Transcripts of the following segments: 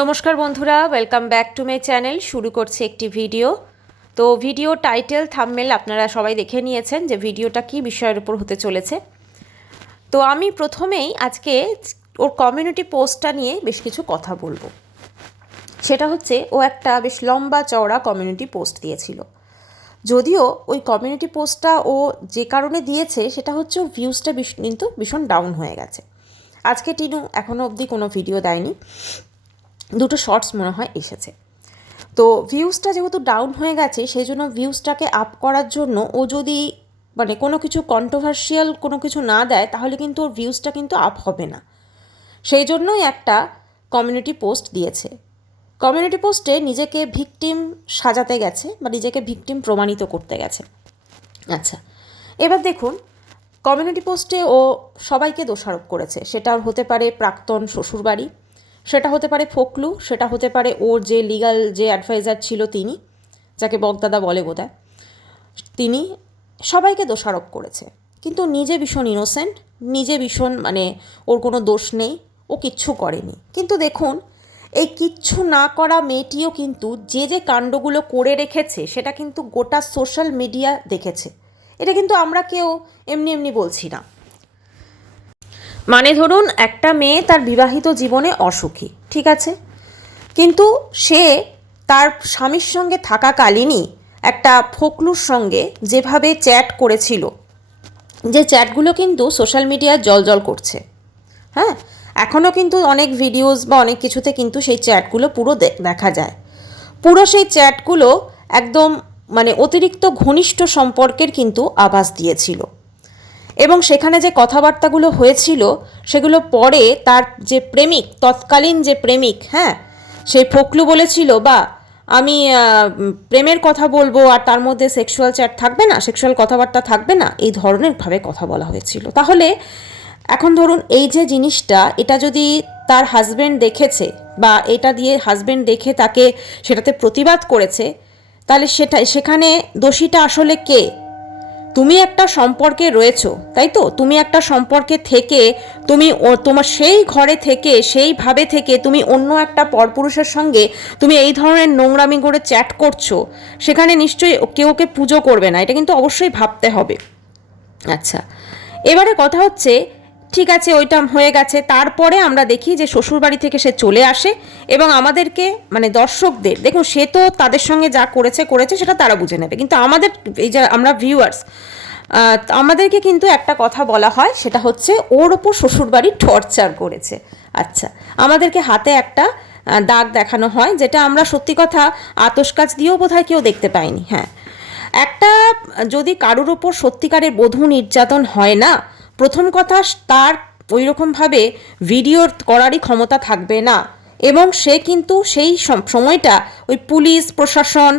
নমস্কার বন্ধুরা, welcome back to my channel. শুরু করছি একটি ভিডিও। তো ভিডিও টাইটেল থাম্বনেল আপনারা সবাই দেখে নিয়েছেন যে ভিডিওটা কী বিষয়ের উপর হতে চলেছে। তো আমি প্রথমেই আজকে ওর কমিউনিটি পোস্টটা নিয়ে বেশ কিছু কথা বলবো। সেটা হচ্ছে, ও একটা বেশ লম্বা চওড়া কমিউনিটি পোস্ট দিয়েছিল। যদিও ওই কমিউনিটি পোস্টটা ও যে কারণে দিয়েছে সেটা হচ্ছে ওর ভিউজটা কিন্তু ভীষণ ডাউন হয়ে গেছে। আজকে টিনু এখনও অবধি কোনো ভিডিও দেয়নি, দুটো শর্টস মনে হয় এসেছে। তো ভিউজটা যেহেতু ডাউন হয়ে গেছে, সেই জন্য ভিউজটাকে আপ করার জন্য ও যদি কোনো কিছু কন্ট্রোভার্সিয়াল কোনো কিছু না দেয়, তাহলে কিন্তু ওর ভিউজটা কিন্তু আপ হবে না। সেই জন্যই একটা কমিউনিটি পোস্ট দিয়েছে। কমিউনিটি পোস্টে নিজেকে ভিকটিম সাজাতে গেছে বা নিজেকে ভিকটিম প্রমাণিত করতে গেছে। আচ্ছা, এবার দেখুন, কমিউনিটি পোস্টে ও সবাইকে দোষারোপ করেছে। সেটা হতে পারে প্রাক্তন শ্বশুরবাড়ি, সেটা হতে পারে ফোকলু, সেটা হতে পারে ওর যে লিগাল যে অ্যাডভাইজার ছিল তিনি, যাকে বগদাদা বলে বোধহয়, তিনি সবাইকে দোষারোপ করেছে। কিন্তু নিজে ভীষণ ইনোসেন্ট, নিজে ভীষণ ওর কোনো দোষ নেই, ও কিচ্ছু করেনি। কিন্তু দেখুন, এই কিচ্ছু না করা মেয়েটিও কিন্তু যে যে কাণ্ডগুলো করে রেখেছে সেটা কিন্তু গোটা সোশ্যাল মিডিয়া দেখেছে। এটা কিন্তু আমরা কেউ এমনি এমনি বলছি না। ধরুন, একটা মেয়ে তার বিবাহিত জীবনে অসুখী, ঠিক আছে, কিন্তু সে তার স্বামীর সঙ্গে থাকাকালীনই একটা ফোকলুর সঙ্গে যেভাবে চ্যাট করেছিল, যে চ্যাটগুলো কিন্তু সোশ্যাল মিডিয়ায় জলজল করছে। হ্যাঁ, এখনও কিন্তু অনেক ভিডিওস বা অনেক কিছুতে কিন্তু সেই চ্যাটগুলো পুরো দেখা যায়। পুরো সেই চ্যাটগুলো একদম অতিরিক্ত ঘনিষ্ঠ সম্পর্কের কিন্তু আভাস দিয়েছিল। এবং সেখানে যে কথাবার্তাগুলো হয়েছিল সেগুলো পরে তার যে প্রেমিক, তৎকালীন যে প্রেমিক, হ্যাঁ, সেই ফোকলু বলেছিল, বা আমি প্রেমের কথা বলবো আর তার মধ্যে সেক্সুয়াল চ্যাট থাকবে না, সেক্সুয়াল কথাবার্তা থাকবে না, এই ধরনের ভাবে কথা বলা হয়েছিল। তাহলে এখন ধরুন, এই যে জিনিসটা, এটা যদি তার হাজব্যান্ড দেখেছে বা এটা দিয়ে হাজব্যান্ড দেখে তাকে সেটাতে প্রতিবাদ করেছে, তাহলে সেখানে দোষীটা আসলে কে? তুমি একটা সম্পর্কে রয়েছো, তাই তো? তুমি একটা সম্পর্কে থেকে তুমি তোমার সেই ঘরে থেকে সেইভাবে থেকে তুমি অন্য একটা পরপুরুষের সঙ্গে তুমি এই ধরনের নোংরামি করে চ্যাট করছো, সেখানে নিশ্চয়ই কেউ ওকে পুজো করবে না, এটা কিন্তু অবশ্যই ভাবতে হবে। আচ্ছা, এবারে কথা হচ্ছে, ঠিক আছে, ওইটা হয়ে গেছে। তারপরে আমরা দেখি যে শ্বশুরবাড়ি থেকে সে চলে আসে এবং আমাদেরকে দর্শকদের, দেখুন, সে তো তাদের সঙ্গে যা করেছে সেটা তারা বুঝে নেবে, কিন্তু আমাদের এই যে আমরা ভিউয়ার্স, আমাদেরকে কিন্তু একটা কথা বলা হয়, সেটা হচ্ছে ওর ওপর শ্বশুরবাড়ি টর্চার করেছে। আচ্ছা, আমাদেরকে হাতে একটা দাগ দেখানো হয়, যেটা আমরা সত্যি কথা আতশকাচ দিয়েও বোধহয় কেউ দেখতে পাইনি। হ্যাঁ, একটা যদি কারোর ওপর সত্যিকারের বধূ নির্যাতন হয় না, প্রথম কথা তার ওই রকমভাবে ভিডিও করারই ক্ষমতা থাকবে না, এবং সে কিন্তু সেই সময়টা ওই পুলিশ প্রশাসন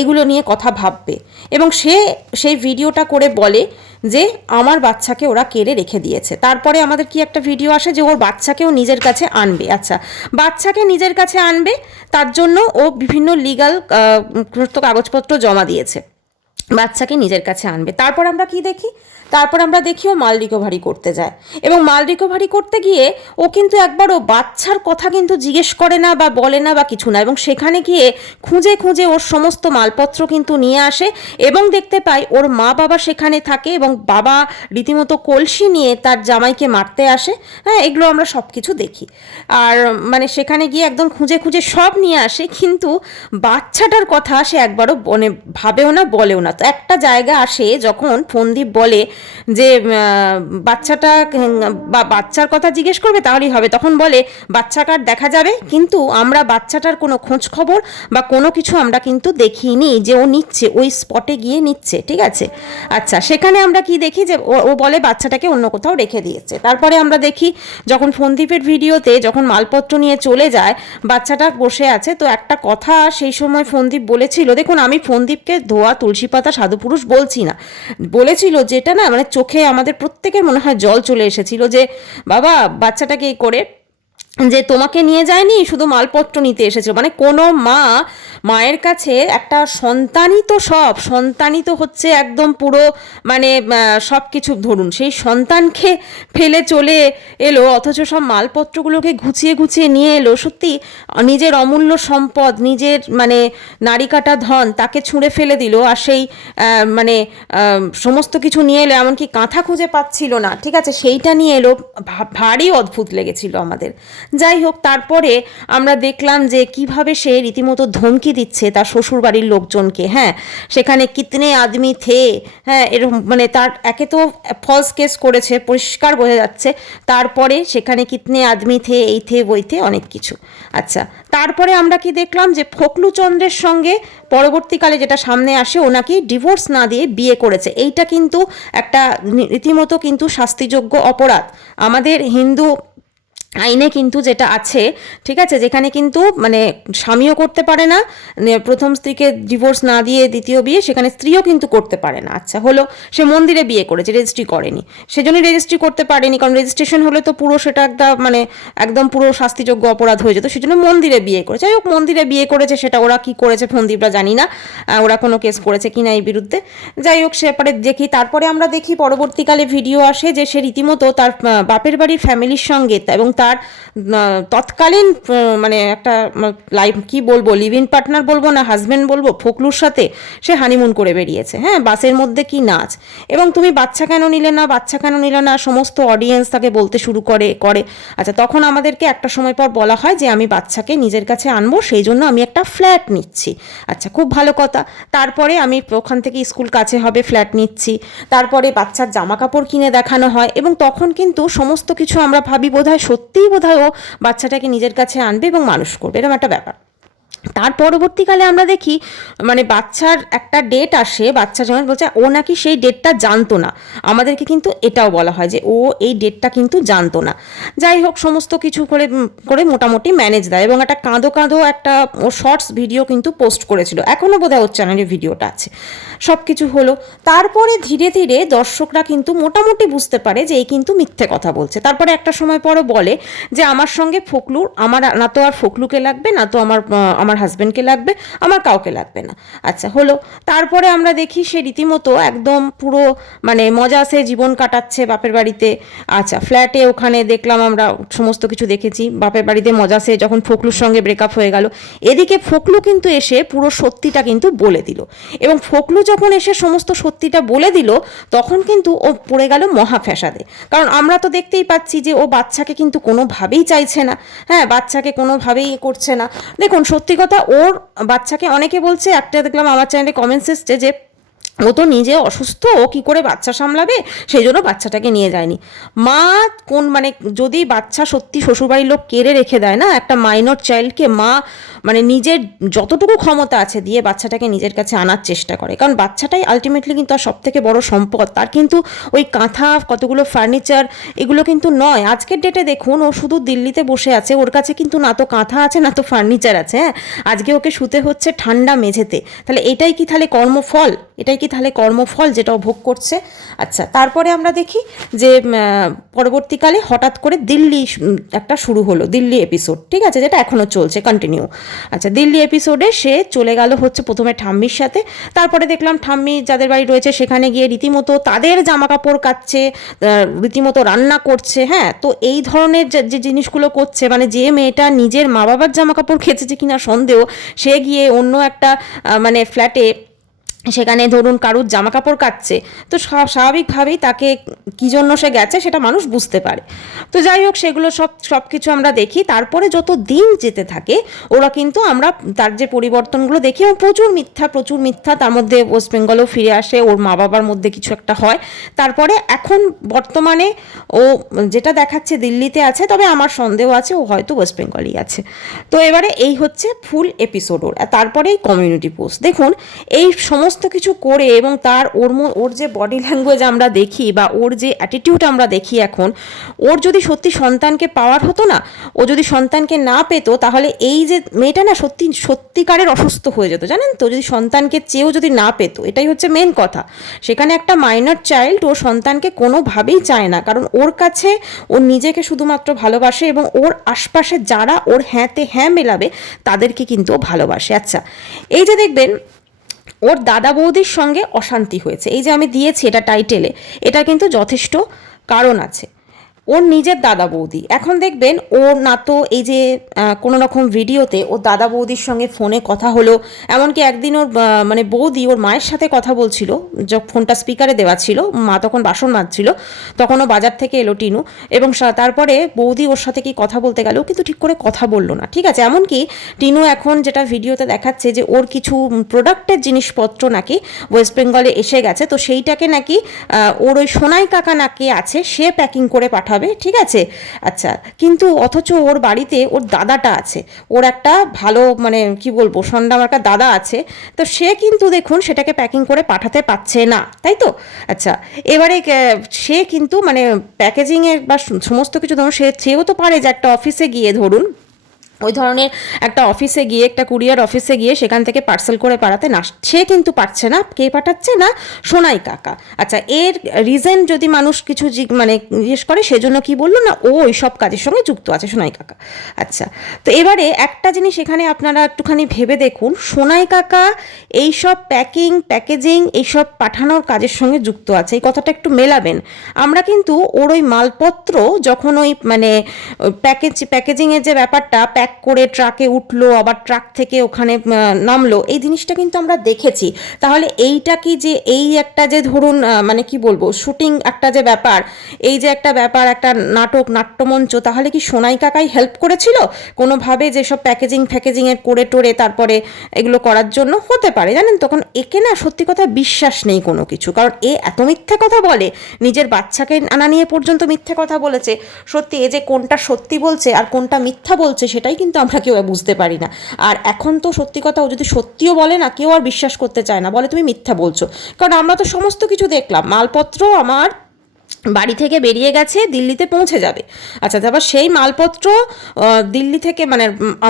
এগুলো নিয়ে কথা ভাববে, এবং সে সেই ভিডিওটা করে বলে যে আমার বাচ্চাকে ওরা কেড়ে রেখে দিয়েছে। তারপরে আমাদের কি একটা ভিডিও আসে যে ওর বাচ্চাকেও নিজের কাছে আনবে। আচ্ছা, বাচ্চাকে নিজের কাছে আনবে, তার জন্য ও বিভিন্ন লিগাল কাগজপত্র জমা দিয়েছে, বাচ্চাকে নিজের কাছে আনবে। তারপর আমরা কি দেখি? তারপর আমরা দেখি ও মাল রিকভারি করতে যায়, এবং মাল রিকভারি করতে গিয়ে ও কিন্তু একবারও বাচ্চার কথা কিন্তু জিজ্ঞেস করে না বা বলে না বা কিছু না, এবং সেখানে গিয়ে খুঁজে খুঁজে ওর সমস্ত মালপত্র কিন্তু নিয়ে আসে, এবং দেখতে পাই ওর মা বাবা সেখানে থাকে, এবং বাবা রীতিমতো কলসি নিয়ে তার জামাইকে মারতে আসে। হ্যাঁ, এগুলো আমরা সব কিছু দেখি। আর সেখানে গিয়ে একদম খুঁজে খুঁজে সব নিয়ে আসে, কিন্তু বাচ্চাটার কথা সে একবারও ভাবেও না, বলেও না। তো একটা জায়গা আসে যখন ফোনদীপ বলে যে বাচ্চাটা বা বাচ্চার কথা জিজ্ঞেস করবে তাহলেই হবে, তখন বলে বাচ্চা কার্ড দেখা যাবে, কিন্তু আমরা বাচ্চাটার কোনো খোঁজ খবর বা কোনো কিছু আমরা কিন্তু দেখিনি যে ও নিচ্ছে, ওই স্পটে গিয়ে নিচ্ছে, ঠিক আছে। আচ্ছা, সেখানে আমরা কি দেখি যে ও বলে বাচ্চাটাকে অন্য কোথাও রেখে দিয়েছে। তারপরে আমরা দেখি যখন ফোনদীপের ভিডিওতে যখন মালপত্র নিয়ে চলে যায়, বাচ্চাটা বসে আছে। তো একটা কথা সেই সময় ফোনদীপ বলেছিল, দেখুন, আমি ফোনদীপকে ধোয়া তুলসী পাতা সাধুপুরুষ বলছি না, বলেছিল যেটা না চোখে আমাদের প্রত্যেকের মনে হয় জল চলে এসেছিল, যে বাবা বাচ্চাটাকে করে যে তোমাকে নিয়ে যায়নি, শুধু মালপত্র নিতে এসেছিল। কোনো মা মায়ের কাছে একটা সন্তানই তো সব, সন্তানই তো হচ্ছে একদম পুরো মানে সব কিছু, ধরুন সেই সন্তানকে ফেলে চলে এলো, অথচ সব মালপত্রগুলোকে গুছিয়ে গুছিয়ে নিয়ে এলো। সত্যি নিজের অমূল্য সম্পদ, নিজের মানে নারী কাটা ধন তাকে ছুঁড়ে ফেলে দিল, আর সেই মানে সমস্ত কিছু নিয়ে এলো, এমনকি কাঁথা খুঁজে পাচ্ছিল না, ঠিক আছে, সেইটা নিয়ে এলো। ভারী অদ্ভুত লেগেছিল আমাদের। যাই হোক, তারপরে আমরা দেখলাম যে কিভাবে সে রীতিমতো ধমকি দিচ্ছে তার শ্বশুরবাড়ির লোকজনকে। হ্যাঁ, সেখানে কিতনে আদমি থে, হ্যাঁ এরকম, মানে তার একে তো ফলস কেস করেছে, পরিষ্কার বোঝা যাচ্ছে, তারপরে সেখানে কিতনে আদমি থে, এই থে ওই থে, অনেক কিছু। আচ্ছা, তারপরে আমরা কি দেখলাম যে ফখলুচন্দ্রের সঙ্গে পরবর্তীকালে যেটা সামনে আসে, ও নাকি ডিভোর্স না দিয়ে বিয়ে করেছে। এইটা কিন্তু একটা রীতিমতো কিন্তু শাস্তিযোগ্য অপরাধ আমাদের হিন্দু আইনে কিন্তু, যেটা আছে, ঠিক আছে, যেখানে কিন্তু মানে স্বামীও করতে পারে না, প্রথম স্ত্রীকে ডিভোর্স না দিয়ে দ্বিতীয় বিয়ে, সেখানে স্ত্রীও কিন্তু করতে পারে না। আচ্ছা, হলো সে মন্দিরে বিয়ে করেছে, রেজিস্ট্রি করেনি, সেজন্যই রেজিস্ট্রি করতে পারেনি, কারণ রেজিস্ট্রেশন হলে তো পুরো সেটা একটা মানে একদম পুরো শাস্তিযোগ্য অপরাধ হয়ে যেত, সেজন্য মন্দিরে বিয়ে করেছে। যাই হোক, মন্দিরে বিয়ে করেছে, সেটা ওরা কি করেছে ফন্দীপরা জানি না, ওরা কোনো কেস করেছে কিনা এই বিরুদ্ধে। যাই হোক, সেপারে দেখি, তারপরে আমরা দেখি পরবর্তীকালে ভিডিও আসে যে সে রীতিমতো তার বাপের বাড়ির ফ্যামিলির সঙ্গে এবং তার তৎকালীন মানে একটা লাইফ কি বলবো, লিভ ইন পার্টনার বলবো না হাজব্যান্ড বলবো, ফখলুর সাথে সে হানিমুন করে বেরিয়েছে। হ্যাঁ, বাসের মধ্যে কি নাচ, এবং তুমি বাচ্চা কেন নিলে না, বাচ্চা কেন নিলে না, সমস্ত অডিয়েন্স তাকে বলতে শুরু করে। আচ্ছা, তখন আমাদেরকে একটা সময় পর বলা হয় যে আমি বাচ্চাকে নিজের কাছে আনবো, সেই জন্য আমি একটা ফ্ল্যাট নিচ্ছি। আচ্ছা, খুব ভালো কথা। তারপরে আমি ওখান থেকে স্কুল কাছে হবে, ফ্ল্যাট নিচ্ছি, তারপরে বাচ্চার জামা কাপড় কিনে দেখানো হয়, এবং তখন কিন্তু সমস্ত কিছু আমরা ভাবি বোধহয় সত্যিই বোধহয় ও বাচ্চাটাকে নিজের কাছে আনবে এবং মানুষ করবে, এরকম একটা ব্যাপার। তার পরবর্তীকালে আমরা দেখি মানে বাচ্চার একটা ডেট আসে, বাচ্চা যখন বলছে ও নাকি সেই ডেটটা জানতো না, আমাদেরকে কিন্তু এটাও বলা হয় যে ও এই ডেটটা কিন্তু জানতো না। যাই হোক, সমস্ত কিছু করে করে মোটামুটি ম্যানেজ দেয়, এবং একটা কাঁদো কাঁদো একটা ও শর্টস ভিডিও কিন্তু পোস্ট করেছিল, এখনও বোধহয় ওর চ্যানেলে ভিডিওটা আছে। সব কিছু হলো, তারপরে ধীরে ধীরে দর্শকরা কিন্তু মোটামুটি বুঝতে পারে যে এই কিন্তু মিথ্যে কথা বলছে। তারপরে একটা সময় পরও বলে যে আমার সঙ্গে ফখলুর, আমার না তো আর ফখলুকে লাগবে, না তো আমার হাজব্যান্ডকে লাগবে, আমার কাউকে লাগবে না। আচ্ছা, হলো, তারপরে আমরা দেখি সে রীতিমতো একদম পুরো মানে মজাসে জীবন কাটাচ্ছে বাপের বাড়িতে। আচ্ছা, ফ্ল্যাটে ওখানে দেখলাম আমরা সমস্ত কিছু দেখেছি, বাপের বাড়িতে মজাসে যখন ফখলুর সঙ্গে ব্রেকআপ হয়ে গেল, এদিকে ফখলু কিন্তু এসে পুরো সত্যিটা কিন্তু বলে দিল, এবং ফখলু যখন এসে সমস্ত সত্যিটা বলে দিল, তখন কিন্তু ও পড়ে গেল মহা ফ্যাসাদে। কারণ আমরা তো দেখতেই পাচ্ছি যে ও বাচ্চাকে কিন্তু কোনোভাবেই চাইছে না, হ্যাঁ, বাচ্চাকে কোনোভাবেই করছে না। দেখুন, সত্যি কথা, ওর বাচ্চাকে অনেকে বলছে, একটা দেখলাম আমার চ্যানেলে কমেন্টস এসছে যে ও তো নিজে অসুস্থ, ও কী করে বাচ্চা সামলাবে, সেই জন্য বাচ্চাটাকে নিয়ে যায়নি। মা কোন মানে যদি বাচ্চা সত্যি শ্বশুরবাড়ির লোক কেড়ে রেখে দেয় না একটা মাইনর চাইল্ডকে, মা মানে নিজের যতটুকু ক্ষমতা আছে দিয়ে বাচ্চাটাকে নিজের কাছে আনার চেষ্টা করে, কারণ বাচ্চাটাই আলটিমেটলি কিন্তু আর সবথেকে বড় সম্পদ। তার কিন্তু ওই কাঁথা, কতগুলো ফার্নিচার, এগুলো কিন্তু নয়। আজকের ডেটে দেখুন, ও শুধু দিল্লিতে বসে আছে, ওর কাছে কিন্তু না তো কাঁথা আছে না তো ফার্নিচার আছে। হ্যাঁ, আজকে ওকে শুতে হচ্ছে ঠান্ডা মেঝেতে, তাহলে এটাই কি তাহলে কর্মফল, এটাই কি তাহলে কর্মফল যেটা ভোগ করছে? আচ্ছা, তারপরে আমরা দেখি যে পরবর্তীকালে হঠাৎ করে দিল্লি একটা শুরু হলো, দিল্লি এপিসোড, ঠিক আছে, যেটা এখনও চলছে কন্টিনিউ। আচ্ছা, দিল্লি এপিসোডে সে চলে গেল হচ্ছে প্রথমে ঠাম্মির সাথে, তারপরে দেখলাম ঠাম্মি যাদের বাড়ি রয়েছে সেখানে গিয়ে রীতিমতো তাদের জামা কাপড় কাচ্ছে, রীতিমতো রান্না করছে। হ্যাঁ, তো এই ধরনের যে জিনিসগুলো করছে, মানে যে মেয়েটা নিজের মা বাবার জামা কাপড় খেয়েছে কিনা সন্দেহ, সে গিয়ে অন্য একটা মানে ফ্ল্যাটে সেখানে ধরুন কারুর জামা কাপড় কাচ্ছে, তো স্বাভাবিকভাবেই তাকে কী জন্য সে গেছে সেটা মানুষ বুঝতে পারে। তো যাই হোক, সেগুলো সব কিছু আমরা দেখি। তারপরে যত দিন যেতে থাকে ওরা কিন্তু আমরা তার যে পরিবর্তনগুলো দেখি, এবং প্রচুর মিথ্যা, তার মধ্যে ওয়েস্ট বেঙ্গলেও ফিরে আসে, ওর মা বাবার মধ্যে কিছু একটা হয়। তারপরে এখন বর্তমানে ও যেটা দেখাচ্ছে দিল্লিতে আছে, তবে আমার সন্দেহ আছে ও হয়তো ওয়েস্ট বেঙ্গলই আছে। তো এবারে এই হচ্ছে ফুল এপিসোড ওর। তারপরেই কমিউনিটি পোস্ট। দেখুন, এই সমস্ত সমস্ত কিছু করে এবং তার ওর যে বডি ল্যাঙ্গুয়েজ আমরা দেখি বা ওর যে অ্যাটিটিউড আমরা দেখি এখন, ওর যদি সত্যি সন্তানকে পাওয়ার হতো না, ও যদি সন্তানকে না পেতো, তাহলে এই যে মেয়েটা না সত্যিকারের অসুস্থ হয়ে যেত, জানেন তো। যদি সন্তানকে চেয়েও যদি না পেতো, এটাই হচ্ছে মেন কথা। সেখানে একটা মাইনর চাইল্ড ওর সন্তানকে কোনোভাবেই চায় না, কারণ ওর কাছে ওর নিজেকে শুধুমাত্র ভালোবাসে এবং ওর আশপাশে যারা ওর হ্যাঁতে হ্যাঁ মেলাবে তাদেরকে কিন্তু ও ভালোবাসে। আচ্ছা, এই যে দেখবেন ওর দাদা বৌদির সঙ্গে অশান্তি হয়েছে, এই যে আমি দিয়েছি এটা টাইটেলে, এটা কিন্তু যথেষ্ট কারণ আছে। ওর নিজের দাদা বৌদি, এখন দেখবেন ওর না তো এই যে কোনো রকম ভিডিওতে ওর দাদা বৌদির সঙ্গে ফোনে কথা হলো, এমনকি একদিন ওর মানে বৌদি ওর মায়ের সাথে কথা বলছিল, যখন ফোনটা স্পিকারে দেওয়া ছিল, মা তখন বাসন মাজছিল, তখনও বাজার থেকে এলো টিনু, এবং তারপরে বৌদি ওর সাথে কি কথা বলতে গেল, কিন্তু ঠিক করে কথা বললো না, ঠিক আছে। এমনকি টিনু এখন যেটা ভিডিওতে দেখাচ্ছে যে ওর কিছু প্রোডাক্টের জিনিসপত্র নাকি ওয়েস্ট বেঙ্গলে এসে গেছে, তো সেইটাকে নাকি ওর ওই সোনাই কাকা নাকি আছে, সে প্যাকিং করে পাঠাবে, ঠিক আছে। আচ্ছা, কিন্তু অথচ ওর বাড়িতে ওর দাদাটা আছে, ওর একটা ভালো মানে কি বলবো সন্ডামার্কা দাদা আছে, তো সে কিন্তু দেখুন সেটাকে প্যাকিং করে পাঠাতে পারছে না, তাই তো। আচ্ছা, এবারে সে কিন্তু মানে প্যাকেজিংয়ের বা সমস্ত কিছু ধরুন সেও তো পারে যে একটা অফিসে গিয়ে ধরুন ওই ধরনের একটা অফিসে গিয়ে, একটা কুরিয়ার অফিসে গিয়ে সেখান থেকে পার্সেল করে পাঠাতে, না সে কিন্তু পারছে না। কে পাঠাচ্ছে না? সোনাই কাকা। আচ্ছা, এর রিজন যদি মানুষ কিছু মানে জিজ্ঞেস করে, সেজন্য কি বললো না, ও ওই সব কাজের সঙ্গে যুক্ত আছে সোনাই কাকা। আচ্ছা, তো এবারে একটা জিনিস এখানে আপনারা একটুখানি ভেবে দেখুন, সোনাই কাকা এইসব প্যাকেজিং এইসব পাঠানোর কাজের সঙ্গে যুক্ত আছে, এই কথাটা একটু মেলাবেন। আমরা কিন্তু ওর ওই মালপত্র যখন ওই মানে প্যাকেজিংয়ের যে ব্যাপারটা, করে ট্রাকে উঠলো, আবার ট্রাক থেকে ওখানে নামলো, এই জিনিসটা কিন্তু আমরা দেখেছি। তাহলে এইটা কি যে এই একটা যে ধরুন মানে কি বলবো শুটিং একটা যে ব্যাপার, এই যে একটা ব্যাপার, একটা নাট্যমঞ্চ, তাহলে কি সোনাই কাকাই হেল্প করেছিল কোনোভাবে যেসব প্যাকেজিংয়ের করে টোরে তারপরে এগুলো করার জন্য? হতে পারে, জানেন। তখন একে না সত্যি কথা বিশ্বাস নেই কোনো কিছু, কারণ এ এত মিথ্যে কথা বলে, নিজের বাচ্চাকে আনা নিয়ে পর্যন্ত মিথ্যে কথা বলেছে। সত্যি এ যে কোনটা সত্যি বলছে আর কোনটা মিথ্যা বলছে সেটাই কিন্তু আমরা কেউ বুঝতে পারি না। আর এখন তো সত্যি কথা, ও যদি সত্যিও বলে না, কেউ আর বিশ্বাস করতে চায় না, বলে তুমি মিথ্যা বলছো। কারণ আমরা তো সমস্ত কিছু দেখলাম, মালপত্র আমার বাড়ি থেকে বেরিয়ে গেছে, দিল্লিতে পৌঁছে যাবে। আচ্ছা, তারপর সেই মালপত্র দিল্লি থেকে মানে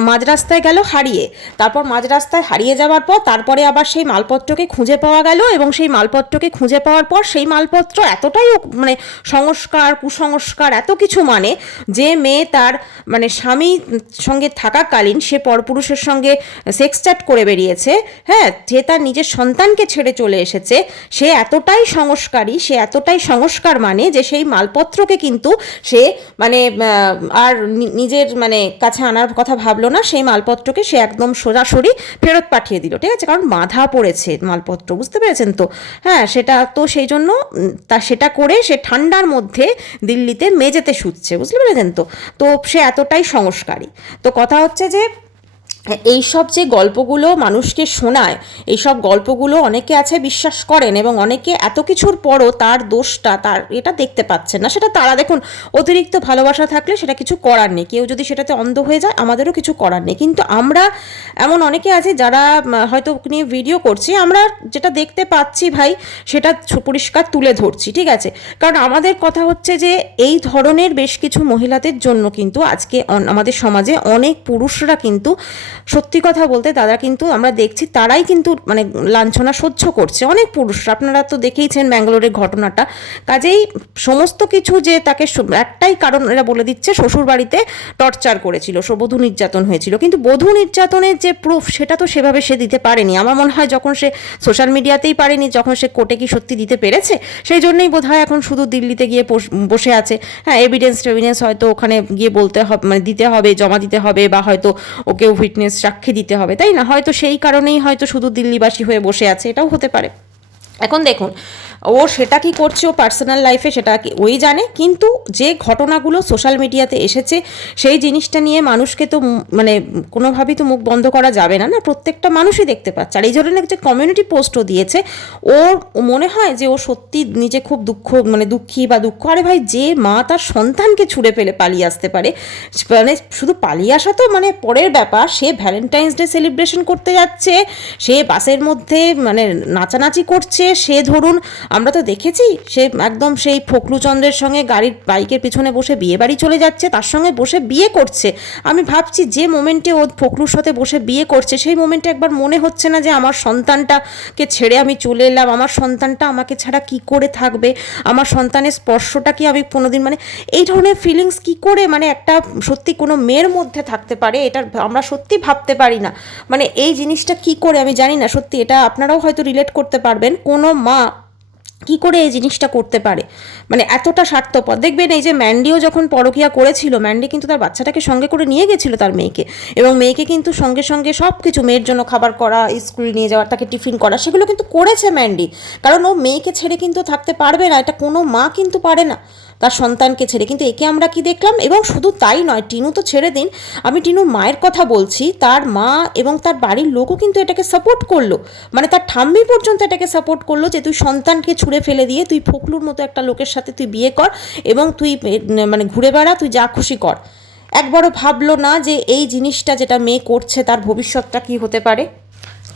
মাঝ রাস্তায় গেল হারিয়ে, তারপর মাঝ রাস্তায় হারিয়ে যাওয়ার পর তারপরে আবার সেই মালপত্রকে খুঁজে পাওয়া গেল, এবং সেই মালপত্রকে খুঁজে পাওয়ার পর সেই মালপত্র এতটাই মানে সংস্কার কুসংস্কার এত কিছু, মানে যে মেয়ে তার মানে স্বামীর সঙ্গে থাকাকালীন সে পরপুরুষের সঙ্গে সেক্স চ্যাট করে বেরিয়েছে, হ্যাঁ, যে তার নিজের সন্তানকে ছেড়ে চলে এসেছে, সে এতটাই সংস্কারী, সে এতটাই সংস্কার মানে যে সেই মালপত্রকে কিন্তু সে মানে আর নিজের মানে কাছে আনার কথা ভাবলো না, সেই মালপত্রকে সে একদম সোজাসুরি ফেরত পাঠিয়ে দিল, ঠিক আছে, কারণ বাঁধা পড়েছে মালপত্র, বুঝতে পেরেছেন তো। হ্যাঁ, সেটা তো সেই জন্য সেটা করে সে ঠান্ডার মধ্যে দিল্লিতে মেঝেতে শুচ্ছে, বুঝতে পেরেছেন তো। তো সে এতটাই সংস্কারী। তো কথা হচ্ছে যে এইসব যে গল্পগুলো মানুষকে শোনায়, এইসব গল্পগুলো অনেকে আছে বিশ্বাস করেন, এবং অনেকে এত কিছুর পরও তার দোষটা, তার এটা দেখতে পাচ্ছেন না। সেটা তারা দেখুন, অতিরিক্ত ভালোবাসা থাকলে সেটা কিছু করার নেই, কেউ যদি সেটাতে অন্ধ হয়ে যায় আমাদেরও কিছু করার নেই। কিন্তু আমরা এমন অনেকে আছে যারা হয়তো নিয়ে ভিডিও করছি, আমরা যেটা দেখতে পাচ্ছি ভাই সেটা পরিষ্কার তুলে ধরছি, ঠিক আছে। কারণ আমাদের কথা হচ্ছে যে এই ধরনের বেশ কিছু মহিলাদের জন্য কিন্তু আজকে আমাদের সমাজে অনেক পুরুষরা কিন্তু সত্যি কথা বলতে তারা কিন্তু আমরা দেখছি তারাই কিন্তু মানে লাঞ্ছনা সহ্য করছে, অনেক পুরুষরা। আপনারা তো দেখেইছেন ব্যাঙ্গালোরের ঘটনাটা। কাজেই সমস্ত কিছু যে তাকে একটাই কারণ এরা বলে দিচ্ছে, শ্বশুর বাড়িতে টর্চার করেছিল, বধূ নির্যাতন হয়েছিল, কিন্তু বধূ নির্যাতনের যে প্রুফ সেটা তো সেভাবে সে দিতে পারেনি। আমার মনে হয় যখন সে সোশ্যাল মিডিয়াতেই পারেনি, যখন সে কোর্টে কি সত্যি দিতে পেরেছে, সেই জন্যই বোধহয় এখন শুধু দিল্লিতে গিয়ে বসে আছে। হ্যাঁ, এভিডেন্স হয়তো ওখানে গিয়ে বলতে হবে, মানে দিতে হবে, জমা দিতে হবে, বা হয়তো ওকেও উইটনেস সাক্ষী দিতে হবে, তাই না? হয়তো সেই কারণেই হয়তো শুধু দিল্লিবাসী হয়ে বসে আছে, এটাও হতে পারে। এখন দেখুন, ও সেটা কি করছে ও পার্সোনাল লাইফে সেটা কি ওই জানে, কিন্তু যে ঘটনাগুলো সোশ্যাল মিডিয়াতে এসেছে সেই জিনিসটা নিয়ে মানুষকে তো মানে কোনোভাবেই তো মুখ বন্ধ করা যাবে না, না প্রত্যেকটা মানুষই দেখতে পাচ্ছে। আর এই ধরনের যে কমিউনিটি পোস্টও দিয়েছে, ওর মনে হয় যে ও সত্যি নিজে খুব দুঃখী বা দুঃখ। আরে ভাই, যে মা তার সন্তানকে ছুঁড়ে ফেলে পালিয়ে আসতে পারে, মানে শুধু পালিয়ে আসা তো মানে পরের ব্যাপার, সে ভ্যালেন্টাইন্স ডে সেলিব্রেশন করতে যাচ্ছে, সে বাসের মধ্যে মানে নাচানাচি করছে, সে ধরুন আমরা তো দেখেছি সে একদম সেই ফখরুচন্দ্রের সঙ্গে বাইকের পিছনে বসে বিয়ে বাড়ি চলে যাচ্ছে, তার সঙ্গে বসে বিয়ে করছে। আমি ভাবছি যে মোমেন্টে ও ফখরুর সাথে বসে বিয়ে করছে সেই মোমেন্টে একবার মনে হচ্ছে না যে আমার সন্তানটাকে ছেড়ে আমি চলে এলাম, আমার সন্তানটা আমাকে ছাড়া কি করে থাকবে, আমার সন্তানের স্পর্শটা কি আমি কোনোদিন মানে এই ধরনের ফিলিংস কি করে মানে একটা সত্যি কোনো মেয়ের মধ্যে থাকতে পারে, এটা আমরা সত্যি ভাবতে পারি না। মানে এই জিনিসটা কি করে আমি জানি না, সত্যি এটা আপনারাও হয়তো রিলেট করতে পারবেন, কোনো মা কি করে এই জিনিসটা করতে পারে, মানে এতটা স্বার্থপর। দেখবেন এই যে ম্যান্ডিও যখন পরকীয়া করেছিল, ম্যান্ডি কিন্তু তার বাচ্চাটাকে সঙ্গে করে নিয়ে গেছিলো তার মেয়েকে, এবং মেয়েকে কিন্তু সঙ্গে সঙ্গে সব কিছু, মেয়ের জন্য খাবার করা, স্কুল নিয়ে যাওয়া, তাকে টিফিন করা, সেগুলো কিন্তু করেছে ম্যান্ডি, কারণ ও মেয়েকে ছেড়ে কিন্তু থাকতে পারবে না, এটা কোনো মা কিন্তু পারে না তার সন্তানকে ছেড়ে। কিন্তু একে আমরা কি দেখলাম, এবং শুধু তাই নয়, টিনু তো ছেড়ে দিন, আমি টিনুর মায়ের কথা বলছি, তার মা এবং তার বাড়ির লোকও কিন্তু এটাকে সাপোর্ট করলো, মানে তার ঠাম্মি পর্যন্ত এটাকে সাপোর্ট করলো যে তুই সন্তানকে ছুঁড়ে ফেলে দিয়ে তুই ফখরুর মতো একটা লোকের সাথে তুই বিয়ে কর এবং তুই মানে ঘুরে বেড়া, তুই যা খুশি কর। একবারও ভাবলো না যে এই জিনিসটা যেটা মেয়ে করছে তার ভবিষ্যৎটা কি হতে পারে।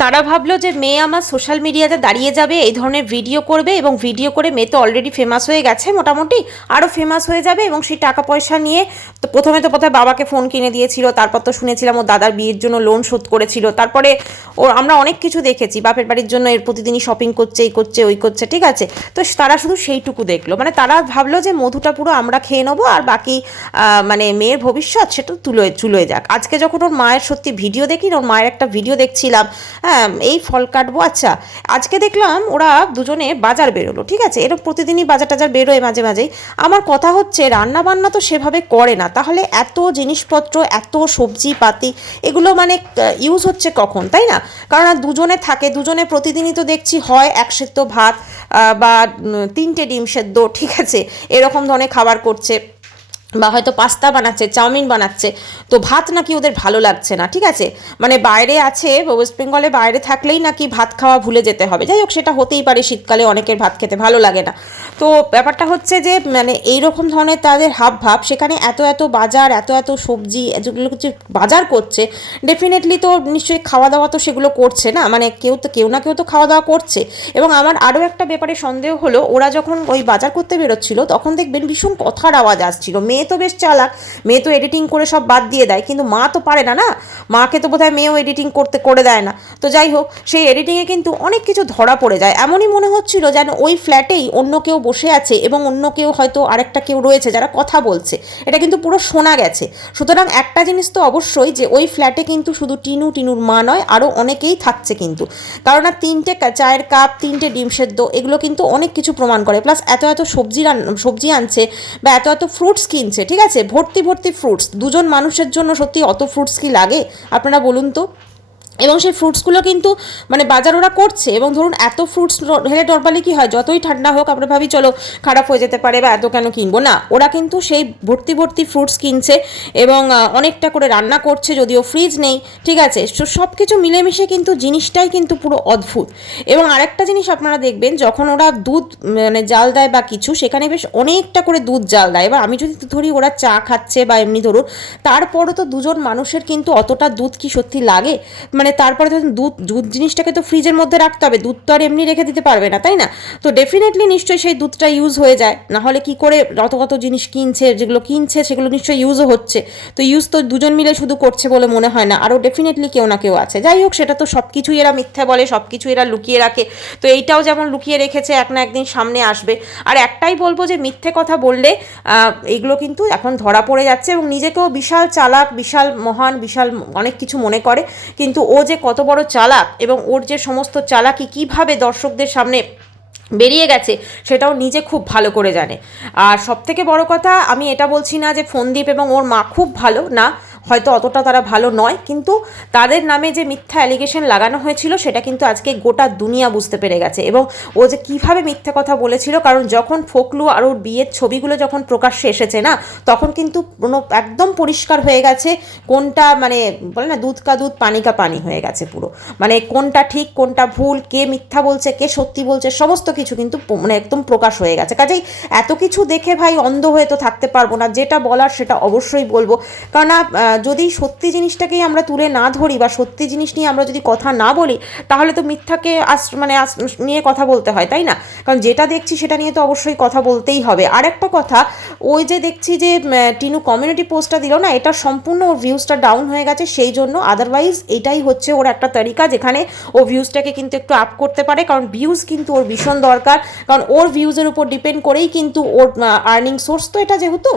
তারা ভাবলো যে মেয়ে আমার সোশ্যাল মিডিয়াতে দাঁড়িয়ে যাবে, এই ধরনের ভিডিও করবে, এবং ভিডিও করে মেয়ে তো অলরেডি ফেমাস হয়ে গেছে, মোটামুটি আরও ফেমাস হয়ে যাবে, এবং সেই টাকা পয়সা নিয়ে তো প্রথমে বাবাকে ফোন কিনে দিয়েছিল, তারপর তো শুনেছিলাম ও দাদার বিয়ের জন্য লোন শোধ করেছিল, তারপরে আমরা অনেক কিছু দেখেছি, বাপের বাড়ির জন্য এর প্রতিদিনই শপিং করছে, এই করছে ওই করছে, ঠিক আছে। তো তারা শুধু সেইটুকু দেখলো, মানে তারা ভাবলো যে মধুটা পুরো আমরা খেয়ে নেবো, আর বাকি মানে মেয়ের ভবিষ্যৎ সেটা চুলোয় যাক। আজকে যখন ওর মায়ের সত্যি ভিডিও দেখি, ওর মায়ের একটা ভিডিও দেখছিলাম, হ্যাঁ এই ফল কাটবো, আচ্ছা আজকে দেখলাম ওরা দুজনে বাজার বেরোলো, ঠিক আছে, এরকম প্রতিদিনই বাজার টাজার বেরোয় মাঝে মাঝেই। আমার কথা হচ্ছে রান্না বান্না তো সেভাবে করে না, তাহলে এত জিনিসপত্র, এত সবজি পাতি এগুলো মানে ইউজ হচ্ছে কখন, তাই না? কারণ দুজনে থাকে, দুজনে প্রতিদিনই তো দেখছি হয় এক সেদ্ধ ভাত বা 3টে ডিম সেদ্ধ, ঠিক আছে, এরকম ধরনের খাবার করছে, বা হয়তো পাস্তা বানাচ্ছে, চাউমিন বানাচ্ছে, তো ভাত নাকি ওদের ভালো লাগছে না, ঠিক আছে, মানে বাইরে আছে, ওয়েস্ট বেঙ্গলে বাইরে থাকলেই নাকি ভাত খাওয়া ভুলে যেতে হবে। যাই হোক, সেটা হতেই পারে, শীতকালে অনেকের ভাত খেতে ভালো লাগে না। তো ব্যাপারটা হচ্ছে যে মানে এইরকম ধরনের তাদের হাবভাব, সেখানে এত এত বাজার, এত এত সবজি, যেগুলো যে বাজার করছে, ডেফিনেটলি তো নিশ্চয়ই খাওয়া দাওয়া তো সেগুলো করছে না, মানে কেউ না কেউ তো খাওয়া দাওয়া করছে। এবং আমার আরও একটা ব্যাপারে সন্দেহ হলো, ওরা যখন ওই বাজার করতে বেরোচ্ছিল তখন দেখবেন ভীষণ কথার আওয়াজ আসছিল। মেয়ে তো বেশ চালাক, মেয়ে তো এডিটিং করে সব বাদ দিয়ে দেয়, কিন্তু মা তো পারে না, না মাকে তো বোধহয় মেয়েও এডিটিং করে দেয় না। তো যাই হোক, সেই এডিটিংয়ে কিন্তু অনেক কিছু ধরা পড়ে যায়, এমনই মনে হচ্ছিল যেন ওই ফ্ল্যাটেই অন্য কেউ বসে আছে এবং অন্য কেউ হয়তো আরেকটা কেউ রয়েছে যারা কথা বলছে, এটা কিন্তু পুরো শোনা গেছে। সুতরাং একটা জিনিস তো অবশ্যই, যে ওই ফ্ল্যাটে কিন্তু শুধু টিনুর মা নয়, আরও অনেকেই থাকছে কিন্তু, কারণ 3টে চায়ের কাপ, 3টে ডিম সেদ্ধ, এগুলো কিন্তু অনেক কিছু প্রমাণ করে। প্লাস এত এত সবজি আনছে বা এত এত ফ্রুটস কিনছে, ঠিক আছে, ভর্তি ভর্তি ফ্রুটস, দুজন মানুষের জন্য সত্যি অত ফ্রুটস কি লাগে আপনারা বলুন তো? এবং সেই ফ্রুটসগুলো কিন্তু মানে বাজার ওরা করছে, এবং ধরুন এত ফ্রুটস হেলে নর্মালি কী হয়, যতই ঠান্ডা হোক আমরা ভাবি চলো খারাপ হয়ে যেতে পারে বা এত কেন কিনবো, না ওরা কিন্তু সেই ভর্তি ভর্তি ফ্রুটস কিনছে এবং অনেকটা করে রান্না করছে, যদিও ফ্রিজ নেই, ঠিক আছে। সব কিছু মিলেমিশে কিন্তু জিনিসটাই কিন্তু পুরো অদ্ভুত। এবং আরেকটা জিনিস আপনারা দেখবেন, যখন ওরা দুধ মানে জাল দেয় বা কিছু, সেখানে বেশ অনেকটা করে দুধ জাল দেয়। এবার আমি যদি ধরি ওরা চা খাচ্ছে বা এমনি ধরুন, তারপরও তো দুজন মানুষের কিন্তু অতটা দুধ কি সত্যি লাগে? মানে তারপরে ধরুন দুধ জিনিসটাকে তো ফ্রিজের মধ্যে রাখতে হবে, দুধ তো আর এমনি রেখে দিতে পারবে না, তাই না? তো ডেফিনেটলি নিশ্চয়ই সেই দুধটা ইউজ হয়ে যায়, না হলে কি করে কত জিনিস কিনছে, যেগুলো কিনছে সেগুলো নিশ্চয়ই ইউজও হচ্ছে। তো ইউজ তো দুজন মিলে শুধু করছে বলে মনে হয় না, আরও ডেফিনেটলি কেউ না কেউ আছে। যাই হোক, সেটা তো সব কিছুই এরা মিথ্যা বলে, সব কিছু এরা লুকিয়ে রাখে, তো এইটাও যেমন লুকিয়ে রেখেছে, এক না একদিন সামনে আসবে। আর একটাই বলবো, যে মিথ্যে কথা বললে এগুলো কিন্তু এখন ধরা পড়ে যাচ্ছে, এবং নিজেকেও বিশাল চালাক, বিশাল মহান, বিশাল অনেক কিছু মনে করে, কিন্তু ও যে কত বড় চালাক এবং ওর যে সমস্ত চালাকি কীভাবে দর্শকদের সামনে বেরিয়ে গেছে সেটাও নিজে খুব ভালো করে জানে। আর সবথেকে বড় কথা, আমি এটা বলছি না যে ফোনদীপ এবং ওর মা খুব ভালো, না, হয়তো অতটা তারা ভালো নয়, কিন্তু তাদের নামে যে মিথ্যা অ্যালিগেশন লাগানো হয়েছিল সেটা কিন্তু আজকে গোটা দুনিয়া বুঝতে পেরে গেছে। এবং ও যে কীভাবে মিথ্যা কথা বলেছিল, কারণ যখন ফোকলু আর ওর বিয়ের ছবিগুলো যখন প্রকাশ্যে এসেছে না, তখন কিন্তু একদম পরিষ্কার হয়ে গেছে কোনটা, মানে বলে না দুধ কা দুধ পানি কা পানি হয়ে গেছে পুরো, মানে কোনটা ঠিক কোনটা ভুল, কে মিথ্যা বলছে কে সত্যি বলছে, সমস্ত কিছু কিন্তু মানে একদম প্রকাশ হয়ে গেছে। কাজেই এত কিছু দেখে ভাই অন্ধ হয়ে তো থাকতে পারবো না, যেটা বলার সেটা অবশ্যই বলবো। কারণ যদি সত্যি জিনিসটাকেই আমরা তুলে না ধরি বা সত্যি জিনিস নিয়ে আমরা যদি কথা না বলি, তাহলে তো মিথ্যাকে নিয়ে কথা বলতে হয়, তাই না? কারণ যেটা দেখছি সেটা নিয়ে তো অবশ্যই কথা বলতেই হবে। আর একটা কথা, ওই যে দেখছি যে টিনু কমিউনিটি পোস্টটা দিল না, এটা সম্পূর্ণ ওর ভিউজটা ডাউন হয়ে গেছে সেই জন্য। আদারওয়াইজ এটাই হচ্ছে ওর একটা তরিকা যেখানে ও ভিউজটাকে কিন্তু একটু আপ করতে পারে, কারণ ভিউজ কিন্তু ওর ভীষণ দরকার, কারণ ওর ভিউজের উপর ডিপেন্ড করেই কিন্তু ওর আর্নিং সোর্স তো এটা, যেহেতু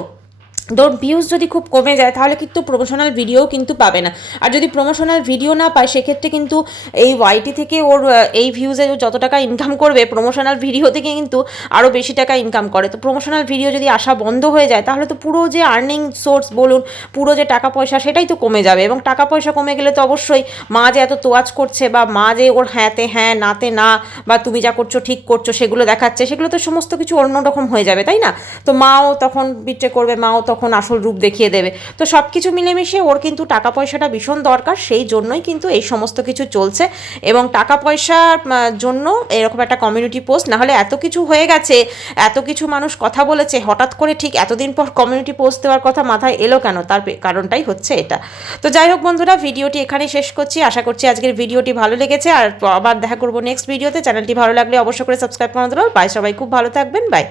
তোর ভিউজ যদি খুব কমে যায় তাহলে কিন্তু প্রমোশনাল ভিডিও কিন্তু পাবে না। আর যদি প্রমোশনাল ভিডিও না পায় সেক্ষেত্রে কিন্তু এই ওয়াইটি থেকে ওর এই ভিউজে যত টাকা ইনকাম করবে, প্রমোশনাল ভিডিও থেকে কিন্তু আরও বেশি টাকা ইনকাম করে। তো প্রমোশনাল ভিডিও যদি আসা বন্ধ হয়ে যায় তাহলে তো পুরো যে আর্নিং সোর্স বলুন, পুরো যে টাকা পয়সা সেটাই তো কমে যাবে। এবং টাকা পয়সা কমে গেলে তো অবশ্যই মা যে এত তোয়াজ করছে বা মা যে ওর হ্যাঁতে হ্যাঁ নাতে না, বা তুমি যা করছো ঠিক করছো সেগুলো দেখাচ্ছে, সেগুলো তো সমস্ত কিছু অন্যরকম হয়ে যাবে, তাই না? তো মাও তখন বিট্রে করবে, মাও তখন আসল রূপ দেখিয়ে দেবে। তো সব কিছু মিলেমিশে ওর কিন্তু টাকা পয়সাটা ভীষণ দরকার, সেই জন্যই কিন্তু এই সমস্ত কিছু চলছে। এবং টাকা পয়সার জন্য এরকম একটা কমিউনিটি পোস্ট, না হলে এত কিছু হয়ে গেছে, এত কিছু মানুষ কথা বলেছে, হঠাৎ করে ঠিক এতদিন পর কমিউনিটি পোস্ট দেওয়ার কথা মাথায় এলো কেন, তার কারণটাই হচ্ছে এটা। তো যাই হোক বন্ধুরা, ভিডিওটি এখানেই শেষ করছি। আশা করছি আজকের ভিডিওটি ভালো লেগেছে, আর আবার দেখা করবো নেক্সট ভিডিওতে। চ্যানেলটি ভালো লাগলে অবশ্যই করে সাবস্ক্রাইব করে দেবেন। বাই, সবাই খুব ভালো থাকবেন, বাই।